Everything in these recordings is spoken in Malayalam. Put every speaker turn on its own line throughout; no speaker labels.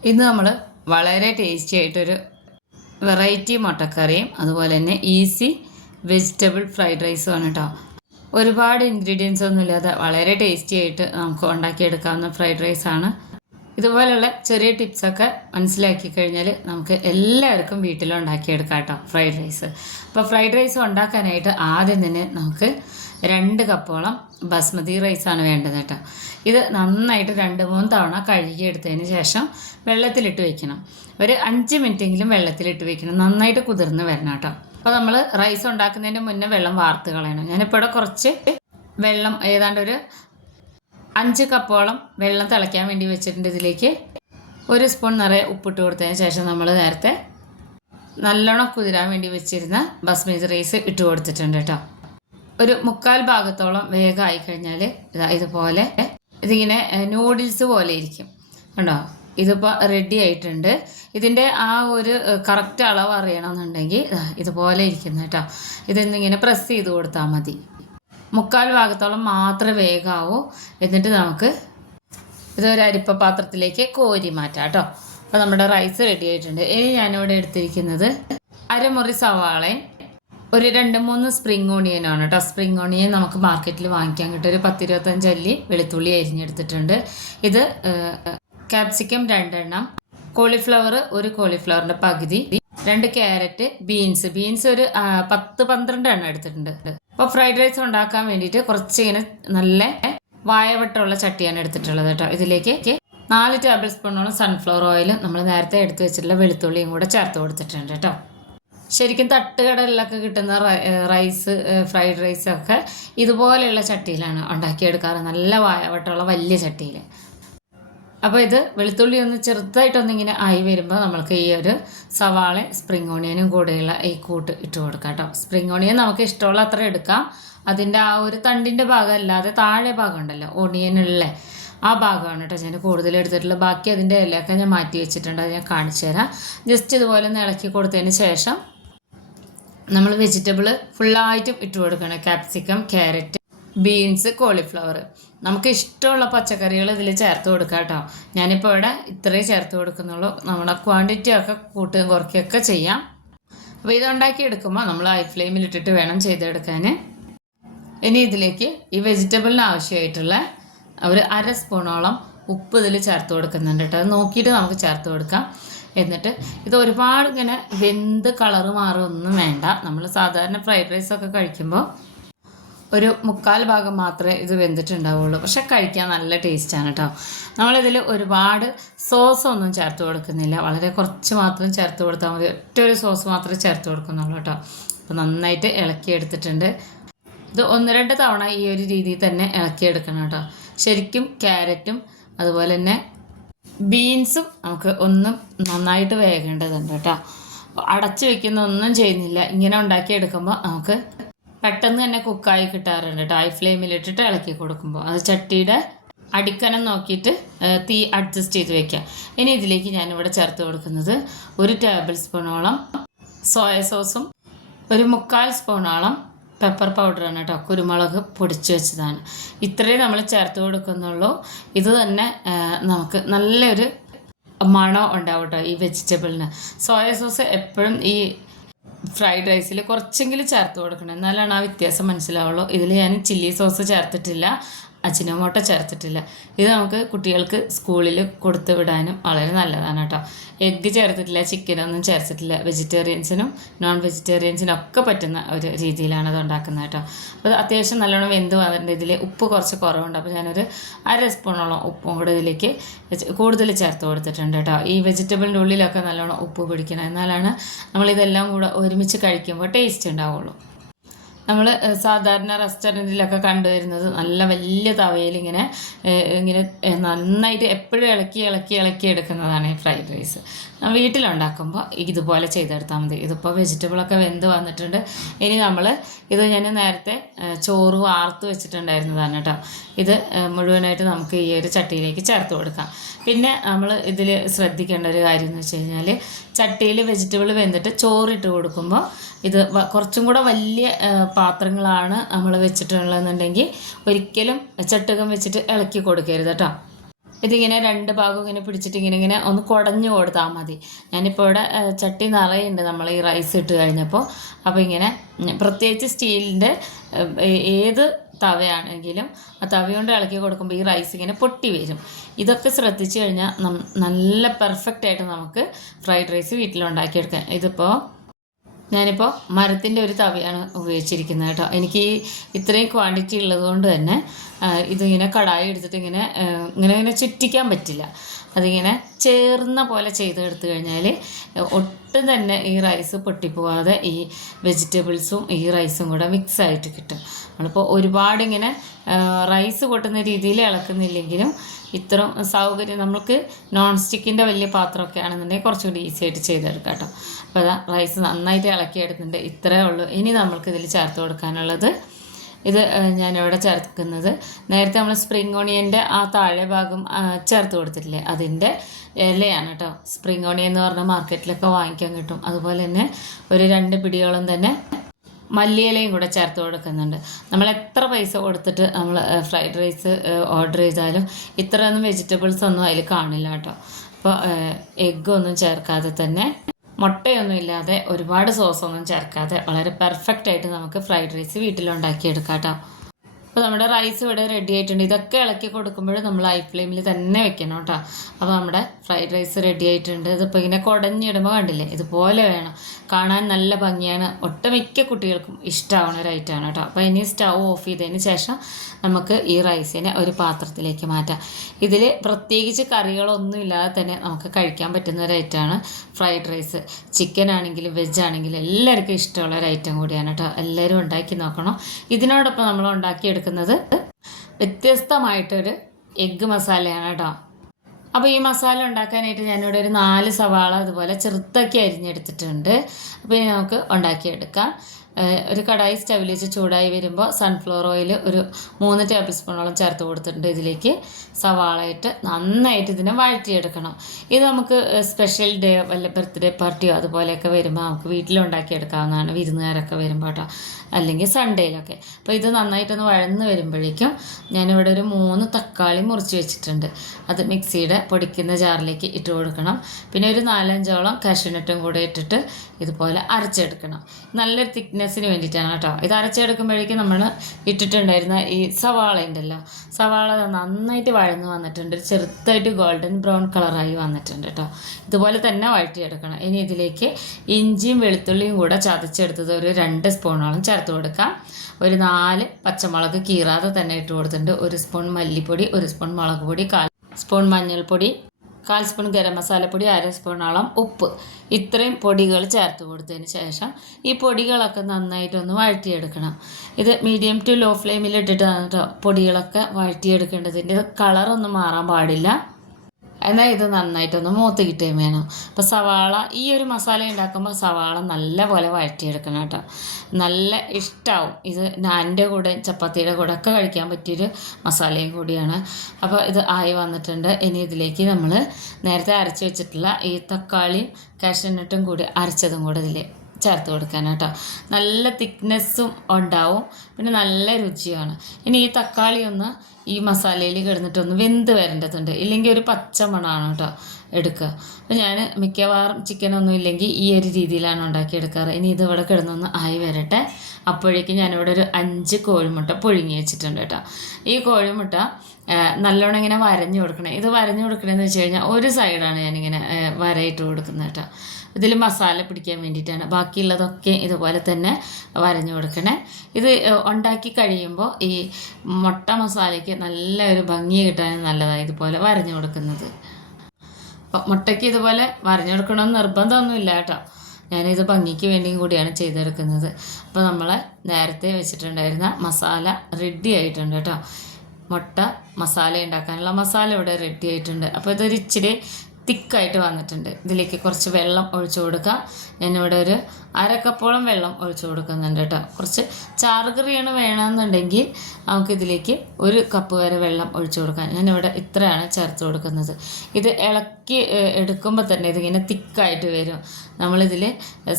ഇന്ന് നമ്മൾ വളരെ ടേസ്റ്റി ആയിട്ടൊരു വെറൈറ്റി മുട്ടക്കറിയും അതുപോലെ തന്നെ ഈസി വെജിറ്റബിൾ ഫ്രൈഡ് റൈസും ആണ് കേട്ടോ ഒരുപാട് ഇൻഗ്രീഡിയൻസ് ഒന്നും ഇല്ലാതെ വളരെ ടേസ്റ്റി ആയിട്ട് നമുക്ക് ഉണ്ടാക്കിയെടുക്കാവുന്ന ഫ്രൈഡ് റൈസാണ് ഇതുപോലെയുള്ള ചെറിയ ടിപ്സൊക്കെ മനസ്സിലാക്കി കഴിഞ്ഞാൽ നമുക്ക് എല്ലാവർക്കും വീട്ടിലുണ്ടാക്കിയെടുക്കാം കേട്ടോ ഫ്രൈഡ് റൈസ് അപ്പോൾ ഫ്രൈഡ് റൈസ് ഉണ്ടാക്കാനായിട്ട് ആദ്യം തന്നെ നമുക്ക് രണ്ട് കപ്പോളം ബസ്മതി റൈസാണ് വേണ്ടത് കേട്ടോ. ഇത് നന്നായിട്ട് രണ്ട് മൂന്ന് തവണ കഴുകിയെടുത്തതിന് ശേഷം വെള്ളത്തിലിട്ട് വെക്കണം. ഒരു അഞ്ച് മിനിറ്റെങ്കിലും വെള്ളത്തിലിട്ട് വെക്കണം. നന്നായിട്ട് കുതിർന്ന് വരണം കേട്ടോ. അപ്പോൾ നമ്മൾ റൈസ് ഉണ്ടാക്കുന്നതിന് മുന്നേ വെള്ളം വാർത്ത് കളയണം. ഞാനിപ്പോൾ ഇവിടെ കുറച്ച് വെള്ളം ഏതാണ്ട് ഒരു അഞ്ച് കപ്പോളം വെള്ളം തിളയ്ക്കാൻ വേണ്ടി വെച്ചിട്ടുണ്ട് ഇതിലേക്ക്. ഒരു സ്പൂൺ നിറയെ ഉപ്പിട്ട് കൊടുത്തതിന് ശേഷം നമ്മൾ നേരത്തെ നല്ലോണം കുതിരാൻ വേണ്ടി വെച്ചിരുന്ന ബസ്മതി റൈസ് ഇട്ട് കൊടുത്തിട്ടുണ്ട് കേട്ടോ. ഒരു മുക്കാൽ ഭാഗത്തോളം വേഗം ആയി കഴിഞ്ഞാൽ ഇതാ ഇതുപോലെ ഇതിങ്ങനെ നൂഡിൽസ് പോലെ ഇരിക്കും. കണ്ടോ? ഇതിപ്പോൾ റെഡി ആയിട്ടുണ്ട്. ഇതിന്റെ ആ ഒരു കറക്റ്റ് അളവ് അറിയണമെന്നുണ്ടെങ്കിൽ ഇതുപോലെ ഇരിക്കുന്നു കേട്ടോ. ഇതെന്നിങ്ങനെ പ്രസ് ചെയ്ത് കൊടുത്താൽ മതി. മുക്കാൽ ഭാഗത്തോളം മാത്രമേ വേഗാവൂ. എന്നിട്ട് നമുക്ക് ഇതൊരു അരിപ്പ പാത്രത്തിലേക്ക് കോരി മാറ്റാം കേട്ടോ. അപ്പോൾ നമ്മുടെ റൈസ് റെഡി ആയിട്ടുണ്ട്. ഇനി ഞാനിവിടെ എടുത്തിരിക്കുന്നത് അരമുറി സവാളയും ഒരു രണ്ട് മൂന്ന് സ്പ്രിംഗ് ഓണിയനാണ് കേട്ടോ. സ്പ്രിംഗ് ഓണിയൻ നമുക്ക് മാർക്കറ്റിൽ വാങ്ങിക്കാൻ കിട്ടും. ഒരു പത്തിരുപത്തഞ്ച് അല്ലി വെളുത്തുള്ളി അരിഞ്ഞെടുത്തിട്ടുണ്ട്. ഇത് ക്യാപ്സിക്കം രണ്ടെണ്ണം കോളിഫ്ലവർ ഒരു കോളിഫ്ലവറിന്റെ പകുതി രണ്ട് ക്യാരറ്റ് ബീൻസ്. ബീൻസ് ഒരു പത്ത് പന്ത്രണ്ട് എണ്ണം എടുത്തിട്ടുണ്ട്. അപ്പോൾ ഫ്രൈഡ് റൈസ് ഉണ്ടാക്കാൻ വേണ്ടിയിട്ട് കുറച്ച് ഇങ്ങനെ നല്ല വായവട്ടമുള്ള ചട്ടിയാണ് എടുത്തിട്ടുള്ളത് കേട്ടോ. ഇതിലേക്ക് നാല് ടേബിൾ സ്പൂണോളം സൺഫ്ലവർ ഓയിൽ നമ്മൾ നേരത്തെ എടുത്തു വെച്ചിട്ടുള്ള വെളുത്തുള്ളിയും കൂടെ ചേർത്ത് കൊടുത്തിട്ടുണ്ട് കേട്ടോ. ശരിക്കും തട്ടുകടലിലൊക്കെ കിട്ടുന്ന റൈസ് ഫ്രൈഡ് റൈസൊക്കെ ഇതുപോലെയുള്ള ചട്ടിയിലാണ് ഉണ്ടാക്കിയെടുക്കാറ്. നല്ല വായവട്ടമുള്ള വലിയ ചട്ടിയിൽ അപ്പോൾ ഇത് വെളുത്തുള്ളി ഒന്ന് ചെറുതായിട്ടൊന്നിങ്ങനെ ആയി വരുമ്പോൾ നമ്മൾക്ക് ഈ ഒരു സവാള സ്പ്രിംഗ് ഓണിയനും കൂടെയുള്ള ഈ കൂട്ട് ഇട്ട് കൊടുക്കാം കേട്ടോ സ്പ്രിംഗ് ഓണിയൻ നമുക്ക് ഇഷ്ടമുള്ള അത്ര എടുക്കാം. അതിന്റെ ആ ഒരു തണ്ടിന്റെ ഭാഗം അല്ലാതെ താഴെ ഭാഗം ഉണ്ടല്ലോ ഓണിയനുള്ള ആ ഭാഗമാണ് കേട്ടോ ഞാൻ കൂടുതൽ എടുത്തിട്ടുള്ളത് ബാക്കി അതിന്റെ ഇലയൊക്കെ ഞാൻ മാറ്റി വെച്ചിട്ടുണ്ട് അത് ഞാൻ കാണിച്ചു തരാം. ജസ്റ്റ് ഇതുപോലെ ഒന്ന് ഇളക്കി കൊടുത്തതിന് ശേഷം നമ്മൾ വെജിറ്റബിൾ ഫുള്ളായിട്ടും ഇട്ട് കൊടുക്കണം. ക്യാപ്സിക്കം ക്യാരറ്റ് ബീൻസ് കോളിഫ്ലവർ നമുക്ക് ഇഷ്ടമുള്ള പച്ചക്കറികൾ ഇതിൽ ചേർത്ത് കൊടുക്കാം കേട്ടോ. ഞാനിപ്പോൾ ഇവിടെ ഇത്രയും ചേർത്ത് കൊടുക്കുന്നുള്ളൂ. നമ്മുടെ ക്വാണ്ടിറ്റി ഒക്കെ കൂട്ടുകയും കുറയ്ക്കുകയൊക്കെ ചെയ്യാം. അപ്പോൾ ഇതുണ്ടാക്കി എടുക്കുമ്പോൾ നമ്മൾ ഹൈ ഫ്ലെയിമിൽ ഇട്ടിട്ട് വേണം ചെയ്തെടുക്കാൻ. ഇനി ഇതിലേക്ക് ഈ വെജിറ്റബിളിന് ആവശ്യമായിട്ടുള്ള ഒരു അര സ്പൂണോളം ഉപ്പ് ഇതിൽ ചേർത്ത് കൊടുക്കുന്നുണ്ട് കേട്ടോ. അത് നോക്കിയിട്ട് നമുക്ക് ചേർത്ത് കൊടുക്കാം. എന്നിട്ട് ഇത് ഒരുപാട് ഇങ്ങനെ വെന്ത് കളറ് മാറുമൊന്നും വേണ്ട. നമ്മൾ സാധാരണ ഫ്രൈഡ് റൈസ് ഒക്കെ കഴിക്കുമ്പോൾ ഒരു മുക്കാൽ ഭാഗം മാത്രമേ ഇത് വെന്തിട്ടുണ്ടാവുള്ളൂ. പക്ഷെ കഴിക്കാൻ നല്ല ടേസ്റ്റാണ് കേട്ടോ നമ്മളിതിൽ ഒരുപാട് സോസ് ഒന്നും ചേർത്ത് കൊടുക്കുന്നില്ല. വളരെ കുറച്ച് മാത്രം ചേർത്ത് കൊടുത്താൽ മതി. ഒറ്റ ഒരു സോസ് മാത്രമേ ചേർത്ത് കൊടുക്കുന്നുള്ളൂ കേട്ടോ അപ്പോൾ നന്നായിട്ട് ഇളക്കിയെടുത്തിട്ടുണ്ട്. ഇത് ഒന്ന് രണ്ട് തവണ ഈ ഒരു രീതിയിൽ തന്നെ ഇളക്കിയെടുക്കണം കേട്ടോ ശരിക്കും ക്യാരറ്റും അതുപോലെ തന്നെ ബീൻസും നമുക്ക് ഒന്നും നന്നായിട്ട് വേകേണ്ടതുണ്ട് കേട്ടോ അടച്ചു വെക്കുന്ന ഒന്നും ചെയ്യുന്നില്ല. ഇങ്ങനെ ഉണ്ടാക്കിയെടുക്കുമ്പോൾ നമുക്ക് പെട്ടെന്ന് തന്നെ കുക്കായി കിട്ടാറുണ്ട് കേട്ടോ ഹൈ ഫ്ലെയിമിലിട്ടിട്ട് ഇളക്കി കൊടുക്കുമ്പോൾ അത് ചട്ടിയുടെ അടിക്കനം നോക്കിയിട്ട് തീ അഡ്ജസ്റ്റ് ചെയ്ത് വെക്കുക ഇനി ഇതിലേക്ക് ഞാനിവിടെ ചേർത്ത് കൊടുക്കുന്നത് ഒരു ടേബിൾ സ്പൂണോളം സോയ സോസും ഒരു മുക്കാൽ സ്പൂണോളം പെപ്പർ പൗഡറാണ് കേട്ടോ കുരുമുളക് പൊടിച്ച് വെച്ചതാണ്. ഇത്രയും നമ്മൾ ചേർത്ത് കൊടുക്കുന്നുള്ളൂ. ഇത് തന്നെ നമുക്ക് നല്ലൊരു മണം ഉണ്ടാവും കേട്ടോ ഈ വെജിറ്റബിളിന് സോയ സോസ് എപ്പോഴും ഈ ഫ്രൈഡ് റൈസിൽ കുറച്ചെങ്കിലും ചേർത്ത് കൊടുക്കണം. എന്നാലാണ് ആ വ്യത്യാസം മനസ്സിലാവുള്ളൂ. ഇതിൽ ഞാൻ ചില്ലി സോസ് ചേർത്തിട്ടില്ല. അജിനോമോട്ടോ ചേർത്തിട്ടില്ല. ഇത് നമുക്ക് കുട്ടികൾക്ക് സ്കൂളിൽ കൊടുത്തു വിടാനും വളരെ നല്ലതാണ് കേട്ടോ. എഗ്ഗ് ചേർത്തിട്ടില്ല ചിക്കനൊന്നും ചേർത്തിട്ടില്ല. വെജിറ്റേറിയൻസിനും നോൺ വെജിറ്റേറിയൻസിനും ഒക്കെ പറ്റുന്ന ഒരു രീതിയിലാണ് അത് ഉണ്ടാക്കുന്നത് കേട്ടോ. അപ്പോൾ അത്യാവശ്യം നല്ലോണം വെന്ത് വന്നിട്ടുണ്ട്. ഇതിൽ ഉപ്പ് കുറച്ച് കുറവുണ്ട്. അപ്പോൾ ഞാനൊരു അര സ്പൂണോളം ഉപ്പും കൂടെ ഇതിലേക്ക് കൂടുതൽ ചേർത്ത് കൊടുത്തിട്ടുണ്ട് കേട്ടോ. ഈ വെജിറ്റബിളിന്റെ ഉള്ളിലൊക്കെ നല്ലോണം ഉപ്പ് പിടിക്കണം. എന്നാലാണ് നമ്മളിതെല്ലാം കൂടെ ഒരുമിച്ച് കഴിക്കുമ്പോൾ ടേസ്റ്റ് ഉണ്ടാവുള്ളൂ. നമ്മൾ സാധാരണ റെസ്റ്റോറന്റിലൊക്കെ കണ്ടുവരുന്നത് നല്ല വലിയ തവയിൽ ഇങ്ങനെ നന്നായിട്ട് എപ്പോഴും ഇളക്കി ഇളക്കി ഇളക്കി എടുക്കുന്നതാണ് ഈ ഫ്രൈഡ് റൈസ്. വീട്ടിലുണ്ടാക്കുമ്പോൾ ഇതുപോലെ ചെയ്തെടുത്താൽ മതി. ഇതിപ്പോൾ വെജിറ്റബിളൊക്കെ വെന്ത് വന്നിട്ടുണ്ട്. ഇനി നമ്മൾ ഇത് ഞാൻ നേരത്തെ ചോറ് വാർത്ത് വെച്ചിട്ടുണ്ടായിരുന്നതാണ് കേട്ടോ. ഇത് മുഴുവനായിട്ട് നമുക്ക് ഈ ഒരു ചട്ടിയിലേക്ക് ചേർത്ത് കൊടുക്കാം. പിന്നെ നമ്മൾ ഇതിൽ ശ്രദ്ധിക്കേണ്ട ഒരു കാര്യം എന്ന് വെച്ച് കഴിഞ്ഞാൽ ചട്ടിയിൽ വെജിറ്റബിൾ വെന്തിട്ട് ചോറിട്ട് കൊടുക്കുമ്പോൾ ഇത് കുറച്ചും കൂടെ വലിയ പാത്രങ്ങളാണ് നമ്മൾ വെച്ചിട്ടുള്ളതെന്നുണ്ടെങ്കിൽ ഒരിക്കലും ചട്ടുകം വെച്ചിട്ട് ഇളക്കി കൊടുക്കരുത് കേട്ടോ. ഇതിങ്ങനെ രണ്ട് ഭാഗം ഇങ്ങനെ പിടിച്ചിട്ട് ഇങ്ങനെ ഇങ്ങനെ ഒന്ന് കുടഞ്ഞു കൊടുത്താൽ മതി. ഞാനിപ്പോൾ ഇവിടെ ചട്ടി നിറയുണ്ട് നമ്മൾ ഈ റൈസ് ഇട്ട് കഴിഞ്ഞപ്പോൾ അപ്പോൾ ഇങ്ങനെ പ്രത്യേകിച്ച് സ്റ്റീലിന്റെ ഏത് തവയാണെങ്കിലും ആ തവ കൊണ്ട് ഇളക്കി കൊടുക്കുമ്പോൾ ഈ റൈസ് ഇങ്ങനെ പൊട്ടി വരും. ഇതൊക്കെ ശ്രദ്ധിച്ചു കഴിഞ്ഞാൽ നല്ല പെർഫെക്റ്റ് ആയിട്ട് നമുക്ക് ഫ്രൈഡ് റൈസ് വീട്ടിലുണ്ടാക്കിയെടുക്കാം. ഇതിപ്പോൾ ഞാനിപ്പോൾ മരത്തിന്റെ ഒരു തവിയാണ് ഉപയോഗിച്ചിരിക്കുന്നത് കേട്ടോ. എനിക്ക് ഇത്രയും ക്വാണ്ടിറ്റി ഉള്ളത് കൊണ്ട് തന്നെ ഇതിങ്ങനെ കടായി എടുത്തിട്ട് ഇങ്ങനെ ഇങ്ങനെ ഇങ്ങനെ ചുറ്റിക്കാൻ പറ്റില്ല. അതിങ്ങനെ ചേർന്ന പോലെ ചെയ്തെടുത്തു കഴിഞ്ഞാൽ ഒട്ടും തന്നെ ഈ റൈസ് പൊട്ടിപ്പോവാതെ ഈ വെജിറ്റബിൾസും ഈ റൈസും കൂടെ മിക്സ് ആയിട്ട് കിട്ടും. നമ്മളിപ്പോൾ ഒരുപാട് ഇങ്ങനെ റൈസ് പൊട്ടുന്ന രീതിയിൽ ഇളക്കുന്നില്ലെങ്കിലും ഇത്ര സൗകര്യം നമുക്ക് നോൺ സ്റ്റിക്കിന്റെ വലിയ പാത്രമൊക്കെ ആണെന്നുണ്ടെങ്കിൽ കുറച്ചുകൂടി ഈസി ആയിട്ട് ചെയ്തെടുക്കാം കേട്ടോ. അപ്പോൾ അതാ റൈസ് നന്നായിട്ട് ഇളക്കിയെടുത്തിട്ടുണ്ട്. ഇത്രയേ ഉള്ളൂ. ഇനി നമുക്ക് ഇതിൽ ചേർത്ത് കൊടുക്കാനുള്ളത്. ഇത് ഞാനിവിടെ ചേർക്കുന്നത്. നേരത്തെ നമ്മൾ സ്പ്രിംഗ് ഓണിയന്റെ ആ താഴെ ഭാഗം ചേർത്ത് കൊടുത്തിട്ടില്ലേ? അതിന്റെ ഇലയാണ് കേട്ടോ. സ്പ്രിംഗ് ഓണിയൻ എന്ന് പറഞ്ഞാൽ മാർക്കറ്റിലൊക്കെ വാങ്ങിക്കാൻ കിട്ടും. അതുപോലെ തന്നെ ഒരു രണ്ട് പിടിയോളം തന്നെ മല്ലിയിലയും കൂടെ ചേർത്ത് കൊടുക്കുന്നുണ്ട്. നമ്മൾ എത്ര പൈസ കൊടുത്തിട്ട് നമ്മൾ ഫ്രൈഡ് റൈസ് ഓർഡർ ചെയ്താലും ഇത്രയൊന്നും വെജിറ്റബിൾസ് ഒന്നും അതിൽ കാണില്ല കേട്ടോ. അപ്പോൾ എഗ്ഗൊന്നും ചേർക്കാതെ തന്നെ മുട്ടയൊന്നും ഇല്ലാതെ ഒരുപാട് സോസൊന്നും ചേർക്കാതെ വളരെ പെർഫെക്റ്റ് ആയിട്ട് നമുക്ക് ഫ്രൈഡ് റൈസ് വീട്ടിലുണ്ടാക്കിയെടുക്കാം കേട്ടോ. അപ്പോൾ നമ്മുടെ റൈസ് ഇവിടെ റെഡി ആയിട്ടുണ്ട്. ഇതൊക്കെ ഇളക്കി കൊടുക്കുമ്പോൾ നമ്മൾ ഹൈ ഫ്ലെയിമിൽ തന്നെ വെക്കണം കേട്ടോ. അപ്പോൾ നമ്മുടെ ഫ്രൈഡ് റൈസ് റെഡി ആയിട്ടുണ്ട്. ഇതിപ്പോൾ ഇങ്ങനെ കുടഞ്ഞിടുമ്പോൾ കണ്ടില്ലേ? ഇതുപോലെ വേണം. കാണാൻ നല്ല ഭംഗിയാണ്. ഒട്ടുമിക്ക കുട്ടികൾക്കും ഇഷ്ടമാവുന്ന ഒരു ഐറ്റമാണ് കേട്ടോ. അപ്പോൾ ഇനി സ്റ്റൗ ഓഫ് ചെയ്തതിന് ശേഷം നമുക്ക് ഈ റൈസിനെ ഒരു പാത്രത്തിലേക്ക് മാറ്റാം. ഇതിൽ പ്രത്യേകിച്ച് കറികളൊന്നും ഇല്ലാതെ തന്നെ നമുക്ക് കഴിക്കാൻ പറ്റുന്ന ഒരു ഐറ്റമാണ് ഫ്രൈഡ് റൈസ് ചിക്കൻ ആണെങ്കിലും വെജ് ആണെങ്കിലും എല്ലാവർക്കും ഇഷ്ടമുള്ള ഒരു ഐറ്റം കൂടിയാണ് കേട്ടോ. എല്ലാവരും ഉണ്ടാക്കി നോക്കണം. ഇതിനോടൊപ്പം നമ്മൾ ഉണ്ടാക്കിയെടുക്കുന്നത് വ്യത്യസ്തമായിട്ടൊരു എഗ്ഗ് മസാലയാണ് കേട്ടോ. അപ്പോൾ ഈ മസാല ഉണ്ടാക്കാനായിട്ട് ഞാനിവിടെ ഒരു നാല് സവാള അതുപോലെ ചെറുത്തൊക്കെ അരിഞ്ഞെടുത്തിട്ടുണ്ട്. അപ്പോൾ ഇനി നമുക്ക് ഉണ്ടാക്കിയെടുക്കാം. ഒരു കടായി സ്റ്റവിൽ വെച്ച് ചൂടായി വരുമ്പോൾ സൺഫ്ലവർ ഓയിൽ ഒരു മൂന്ന് ടേബിൾ സ്പൂണോളം ചേർത്ത് കൊടുത്തിട്ടുണ്ട് ഇതിലേക്ക്. സവാള ഇട്ട് നന്നായിട്ട് ഇതിനെ വഴറ്റിയെടുക്കണം. ഇത് നമുക്ക് സ്പെഷ്യൽ ഡേ വല്ല ബർത്ത്ഡേ പാർട്ടിയോ അതുപോലെയൊക്കെ വരുമ്പോൾ നമുക്ക് വീട്ടിലുണ്ടാക്കിയെടുക്കാവുന്നതാണ് വിരുന്നുകാരൊക്കെ വരുമ്പോൾ കേട്ടോ. അല്ലെങ്കിൽ സൺഡേയിലൊക്കെ അപ്പോൾ ഇത് നന്നായിട്ടൊന്ന് വഴന്ന് വരുമ്പോഴേക്കും ഞാനിവിടെ ഒരു മൂന്ന് തക്കാളി മുറിച്ച് വെച്ചിട്ടുണ്ട്. അത് മിക്സിയുടെ പൊടിക്കുന്ന ജാറിലേക്ക് ഇട്ട് കൊടുക്കണം. പിന്നെ ഒരു നാലഞ്ചോളം കഷ്ണട്ടും കൂടെ ഇട്ടിട്ട് ഇതുപോലെ അരച്ചെടുക്കണം. നല്ലൊരു തിക്നെസ്സിന് വേണ്ടിയിട്ടാണ് കേട്ടോ. ഇത് അരച്ചെടുക്കുമ്പോഴേക്കും നമ്മൾ ഇട്ടിട്ടുണ്ടായിരുന്ന ഈ സവാള ഉണ്ടല്ലോ. സവാള നന്നായിട്ട് വഴന്ന് വന്നിട്ടുണ്ട്. ചെറുതായിട്ട് ഗോൾഡൻ ബ്രൗൺ കളറായി വന്നിട്ടുണ്ട് കേട്ടോ. ഇതുപോലെ തന്നെ വഴറ്റിയെടുക്കണം. ഇനി ഇതിലേക്ക് ഇഞ്ചിയും വെളുത്തുള്ളിയും കൂടെ ചതച്ചെടുത്തത് ഒരു രണ്ട് സ്പൂണോളം ചേർത്ത് കൊടുക്കാം. ഒരു നാല് പച്ചമുളക് കീറാതെ തന്നെ ഇട്ട് കൊടുത്തിട്ടുണ്ട്. ഒരു സ്പൂൺ മല്ലിപ്പൊടി ഒരു സ്പൂൺ മുളക് പൊടി കാൽ സ്പൂൺ മഞ്ഞൾപ്പൊടി കാൽ സ്പൂൺ ഗരം മസാലപ്പൊടി അര സ്പൂണോളം ഉപ്പ്. ഇത്രയും പൊടികൾ ചേർത്ത് കൊടുത്തതിന് ശേഷം ഈ പൊടികളൊക്കെ നന്നായിട്ടൊന്ന് വഴറ്റിയെടുക്കണം. ഇത് മീഡിയം ടു ലോ ഫ്ലെയിമിൽ ഇട്ടിട്ടാണ് പൊടികളൊക്കെ വഴറ്റിയെടുക്കേണ്ടതിന്റെ കളറൊന്നും മാറാൻ പാടില്ല. എന്നാൽ ഇത് നന്നായിട്ടൊന്ന് മൂത്ത് കിട്ടുകയും വേണം. അപ്പോൾ സവാള ഈ ഒരു മസാല ഉണ്ടാക്കുമ്പോൾ സവാള നല്ല പോലെ വഴറ്റിയെടുക്കണം കേട്ടോ. നല്ല ഇഷ്ടമാവും ഇത് നാനിന്റെ കൂടെ ചപ്പാത്തിയുടെ കൂടെ ഒക്കെ കഴിക്കാൻ പറ്റിയൊരു മസാലയും കൂടിയാണ്. അപ്പോൾ ഇത് ആയി വന്നിട്ടുണ്ട്. ഇനി ഇതിലേക്ക് നമ്മൾ നേരത്തെ അരച്ച് വെച്ചിട്ടുള്ള ഈ തക്കാളിയും കാഷ്യനട്ടും കൂടി അരച്ചതും കൂടെ ഇതിൽ ചേർത്ത് കൊടുക്കാൻ കേട്ടോ. നല്ല തിക്നെസ്സും ഉണ്ടാവും. പിന്നെ നല്ല രുചിയാണ്. ഇനി ഈ തക്കാളി ഒന്ന് ഈ മസാലയിൽ കിടന്നിട്ടൊന്ന് വെന്ത് വരേണ്ടതുണ്ട്. ഇല്ലെങ്കിൽ ഒരു പച്ചമണമാണ് കേട്ടോ എടുക്കുക. അപ്പോൾ ഞാൻ മിക്കവാറും ചിക്കനൊന്നും ഇല്ലെങ്കിൽ ഈ ഒരു രീതിയിലാണ് ഉണ്ടാക്കിയെടുക്കാറ് ഇനി ഇതിവിടെ കിടന്നൊന്ന് ആയി വരട്ടെ. അപ്പോഴേക്കും ഞാനിവിടെ ഒരു അഞ്ച് കോഴിമുട്ട പുഴുങ്ങി വെച്ചിട്ടുണ്ട് കേട്ടോ. ഈ കോഴിമുട്ട നല്ലോണം ഇങ്ങനെ വരഞ്ഞു കൊടുക്കണം. ഇത് വരഞ്ഞു കൊടുക്കണമെന്ന് വെച്ച് കഴിഞ്ഞാൽ ഒരു സൈഡാണ് ഞാനിങ്ങനെ വരയിട്ട് കൊടുക്കുന്നത് കേട്ടോ. ഇതിൽ മസാല പിടിക്കാൻ വേണ്ടിയിട്ടാണ്. ബാക്കിയുള്ളതൊക്കെ ഇതുപോലെ തന്നെ വരഞ്ഞു കൊടുക്കണേ. ഇത് ഉണ്ടാക്കി കഴിയുമ്പോൾ ഈ മുട്ട മസാലയ്ക്ക് നല്ല ഒരു ഭംഗി കിട്ടാനും നല്ലതാണ് ഇതുപോലെ വരഞ്ഞു കൊടുക്കുന്നത്. അപ്പോൾ മുട്ടയ്ക്ക് ഇതുപോലെ വരഞ്ഞു കൊടുക്കണമെന്ന് നിർബന്ധമൊന്നുമില്ല കേട്ടോ. ഞാനിത് ഭംഗിക്ക് വേണ്ടിയും കൂടിയാണ് ചെയ്തെടുക്കുന്നത്. അപ്പോൾ നമ്മൾ നേരത്തെ വെച്ചിട്ടുണ്ടായിരുന്ന മസാല റെഡി ആയിട്ടുണ്ട് കേട്ടോ. മുട്ട മസാല ഉണ്ടാക്കാനുള്ള മസാല ഇവിടെ റെഡി ആയിട്ടുണ്ട്. അപ്പോൾ ഇതൊരു ഇച്ചിരി തിക്കായിട്ട് വന്നിട്ടുണ്ട്. ഇതിലേക്ക് കുറച്ച് വെള്ളം ഒഴിച്ചു കൊടുക്കാം. ഞാനിവിടെ ഒരു അരക്കപ്പോളം കപ്പോളം വെള്ളം ഒഴിച്ചു കൊടുക്കുന്നുണ്ട് കേട്ടോ. കുറച്ച് ചാറുകറിയാണ് വേണമെന്നുണ്ടെങ്കിൽ നമുക്കിതിലേക്ക് ഒരു കപ്പ് വരെ വെള്ളം ഒഴിച്ചു കൊടുക്കാം. ഞാനിവിടെ ഇത്രയാണ് ചേർത്ത് കൊടുക്കുന്നത്. ഇത് ഇളക്കി എടുക്കുമ്പോൾ തന്നെ ഇതിങ്ങനെ തിക്കായിട്ട് വരും. നമ്മളിതിൽ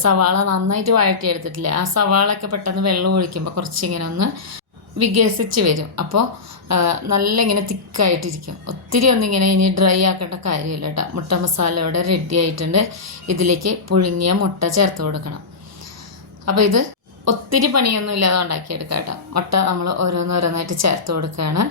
സവാള നന്നായിട്ട് വഴറ്റിയെടുത്തിട്ടില്ലേ? ആ സവാളൊക്കെ പെട്ടെന്ന് വെള്ളം ഒഴിക്കുമ്പോൾ കുറച്ചിങ്ങനെ ഒന്ന് വികസിച്ച് വരും. അപ്പോൾ നല്ല ഇങ്ങനെ തിക്കായിട്ടിരിക്കും. ഒത്തിരി ഒന്നും ഇങ്ങനെ ഇനി ഡ്രൈ ആക്കേണ്ട കാര്യമില്ല കേട്ടോ മുട്ട മസാല ഇവിടെ റെഡി ആയിട്ടുണ്ട്. ഇതിലേക്ക് പുഴുങ്ങിയ മുട്ട ചേർത്ത് കൊടുക്കണം. അപ്പോൾ ഇത് ഒത്തിരി പണിയൊന്നും ഇല്ലാതെ ഉണ്ടാക്കിയെടുക്കാം കേട്ടോ മുട്ട നമ്മൾ ഓരോന്നോരോന്നായിട്ട് ചേർത്ത് കൊടുക്കുകയാണ്.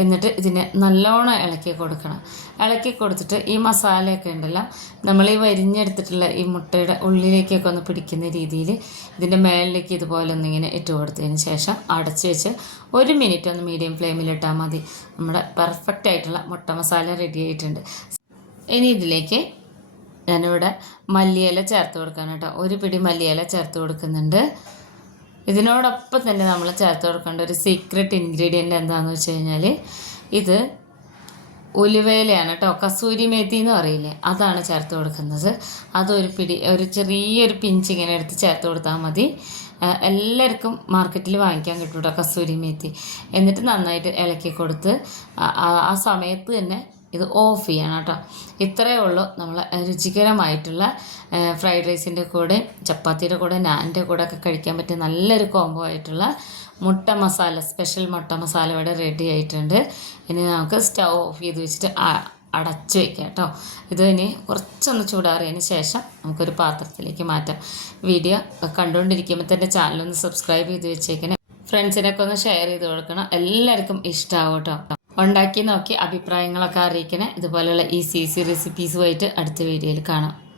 എന്നിട്ട് ഇതിനെ നല്ലോണം ഇളക്കി കൊടുക്കണം. ഇളക്കി കൊടുത്തിട്ട് ഈ മസാലയൊക്കെ ഉണ്ടല്ലോ നമ്മൾ ഈ വരിഞ്ഞെടുത്തിട്ടുള്ള ഈ മുട്ടയുടെ ഉള്ളിലേക്കൊക്കെ ഒന്ന് പിടിക്കുന്ന രീതിയിൽ ഇതിന്റെ മേളിലേക്ക് ഇതുപോലെ ഒന്നിങ്ങനെ ഇട്ട് കൊടുത്തതിന് ശേഷം അടച്ച് വെച്ച് ഒരു മിനിറ്റ് ഒന്ന് മീഡിയം ഫ്ലെയിമിലിട്ടാൽ മതി. നമ്മുടെ പെർഫെക്റ്റ് ആയിട്ടുള്ള മുട്ട മസാല റെഡി ആയിട്ടുണ്ട്. ഇനി ഇതിലേക്ക് ഞാനിവിടെ മല്ലിയില ചേർത്ത് കൊടുക്കാണ് കേട്ടോ ഒരു പിടി മല്ലിയില ചേർത്ത് കൊടുക്കുന്നുണ്ട്. ഇതിനോടൊപ്പം തന്നെ നമ്മൾ ചേർത്ത് കൊടുക്കേണ്ട ഒരു സീക്രട്ട് ഇൻഗ്രീഡിയന്റ് എന്താണെന്ന് വെച്ച് കഴിഞ്ഞാൽ ഇത് ഉലുവേലയാണ് കേട്ടോ കസൂരി മേത്തി എന്ന് പറയില്ലേ അതാണ് ചേർത്ത് കൊടുക്കുന്നത്. അതൊരു പിടി ഒരു ചെറിയൊരു പിഞ്ച് ഇങ്ങനെ എടുത്ത് ചേർത്ത് കൊടുത്താൽ മതി. എല്ലാവർക്കും മാർക്കറ്റിൽ വാങ്ങിക്കാൻ കിട്ടും കേട്ടോ കസൂരി മേത്തി. എന്നിട്ട് നന്നായിട്ട് ഇളക്കി കൊടുത്ത് ആ സമയത്ത് തന്നെ ഇത് ഓഫ് ചെയ്യണം കേട്ടോ. ഇത്രയേ ഉള്ളൂ നമ്മൾ രുചികരമായിട്ടുള്ള ഫ്രൈഡ് റൈസിന്റെ കൂടെ ചപ്പാത്തിയുടെ കൂടെ നാന്റെ കൂടെ ഒക്കെ കഴിക്കാൻ പറ്റിയ നല്ലൊരു കോംബോ ആയിട്ടുള്ള മുട്ട മസാല സ്പെഷ്യൽ മുട്ട മസാല ഇവിടെ റെഡി ആയിട്ടുണ്ട്. ഇനി നമുക്ക് സ്റ്റൗ ഓഫ് ചെയ്ത് വെച്ചിട്ട് അടച്ചു വയ്ക്കാം കേട്ടോ. ഇത് ഇനി കുറച്ചൊന്ന് ചൂടാറിയതിന് ശേഷം നമുക്കൊരു പാത്രത്തിലേക്ക് മാറ്റാം. വീഡിയോ കണ്ടുകൊണ്ടിരിക്കുമ്പോൾ തന്നെ ചാനലൊന്ന് സബ്സ്ക്രൈബ് ചെയ്ത് വെച്ചേക്കണേ. ഫ്രണ്ട്സിനൊക്കെ ഒന്ന് ഷെയർ ചെയ്ത് കൊടുക്കണം. എല്ലാവർക്കും ഇഷ്ടമാവും കേട്ടോ. ഉണ്ടാക്കി നോക്കി അഭിപ്രായങ്ങളൊക്കെ അറിയിക്കണേ. ഇതുപോലെയുള്ള ഈസി ഈസി റെസിപ്പീസുമായിട്ട് അടുത്ത വീഡിയോയിൽ കാണാം.